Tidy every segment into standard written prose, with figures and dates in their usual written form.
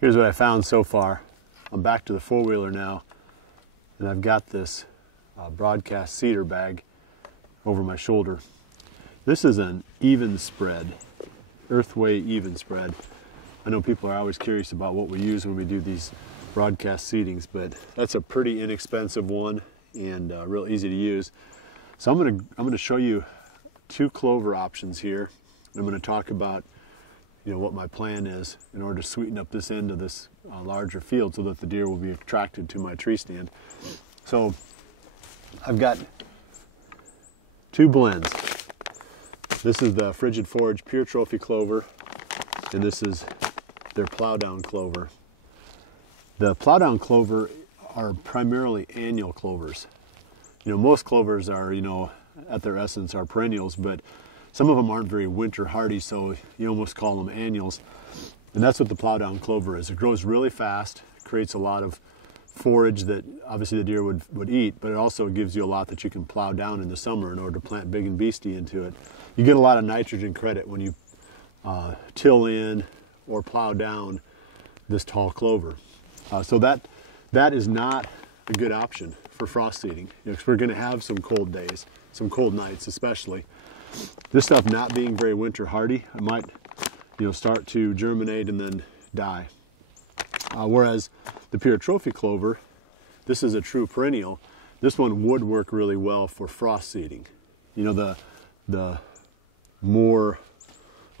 Here's what I found so far. I'm back to the four-wheeler now, and I've got this broadcast cedar bag over my shoulder. This is an even spread, earthway even spread. I know people are always curious about what we use when we do these broadcast seedings, but that's a pretty inexpensive one and real easy to use. So I'm gonna show you two clover options here. I'm going to talk about what my plan is in order to sweeten up this end of this larger field so that the deer will be attracted to my tree stand. So I've got two blends. This is the Frigid Forage Pure Trophy Clover, and this is their Plow Down Clover. The Plow Down Clover are primarily annual clovers. Most clovers are, at their essence are perennials, but some of them aren't very winter hardy, so you almost call them annuals. And that's what the Plow Down Clover is. It grows really fast, creates a lot of forage that obviously the deer would eat, but it also gives you a lot that you can plow down in the summer in order to plant big and beastie into it. You get a lot of nitrogen credit when you till in or plow down this tall clover. So that is not a good option for frost seeding, because we're going to have some cold days, some cold nights especially. This stuff not being very winter hardy, it might start to germinate and then die. Whereas the Pure Trophy Clover, this is a true perennial. This one would work really well for frost seeding. The more,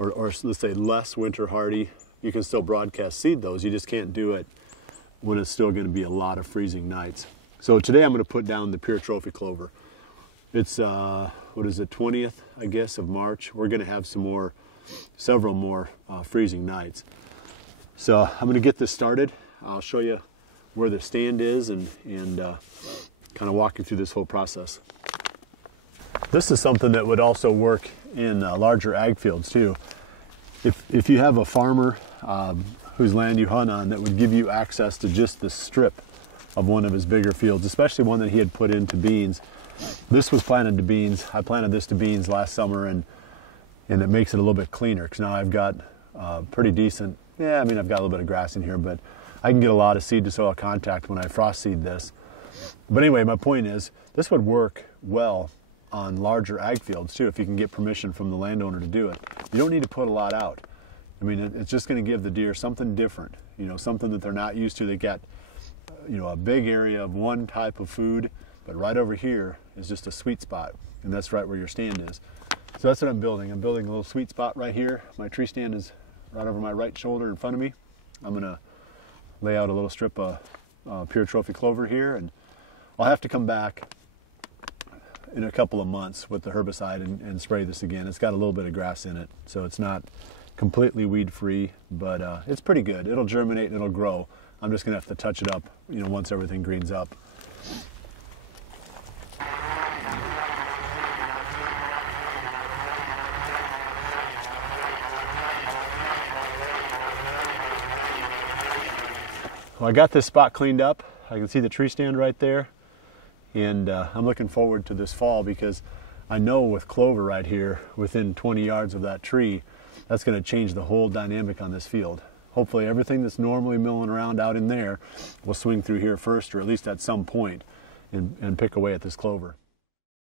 or let's say less winter hardy, you can still broadcast seed those. You just can't do it when it's still going to be a lot of freezing nights. So today I'm going to put down the Pure Trophy Clover. It's, what is it, 20th, I guess, of March. We're going to have several more freezing nights. So I'm going to get this started. I'll show you where the stand is and kind of walk you through this whole process. This is something that would also work in larger ag fields too. If you have a farmer whose land you hunt on that would give you access to just this strip of one of his bigger fields, especially one that he had put into beans. This was planted to beans. I planted this to beans last summer, and it makes it a little bit cleaner because now I've got pretty decent, I've got a little bit of grass in here, but I can get a lot of seed to soil contact when I frost seed this. But anyway, my point is this would work well on larger ag fields too if you can get permission from the landowner to do it. You don't need to put a lot out. It's just going to give the deer something different, something that they're not used to. They got a big area of one type of food, but right over here is just a sweet spot, and that's right where your stand is. So that's what I'm building. I'm building a little sweet spot right here. My tree stand is right over my right shoulder in front of me. I'm going to lay out a little strip of Pure Trophy Clover here, and I'll have to come back in a couple of months with the herbicide and spray this again. It's got a little bit of grass in it, so it's not completely weed free, but it's pretty good. It'll germinate and it'll grow. I'm just gonna have to touch it up, once everything greens up. Well, I got this spot cleaned up. I can see the tree stand right there, and I'm looking forward to this fall because I know with clover right here within 20 yards of that tree, that's going to change the whole dynamic on this field. Hopefully everything that's normally milling around out in there will swing through here first, or at least at some point, and pick away at this clover.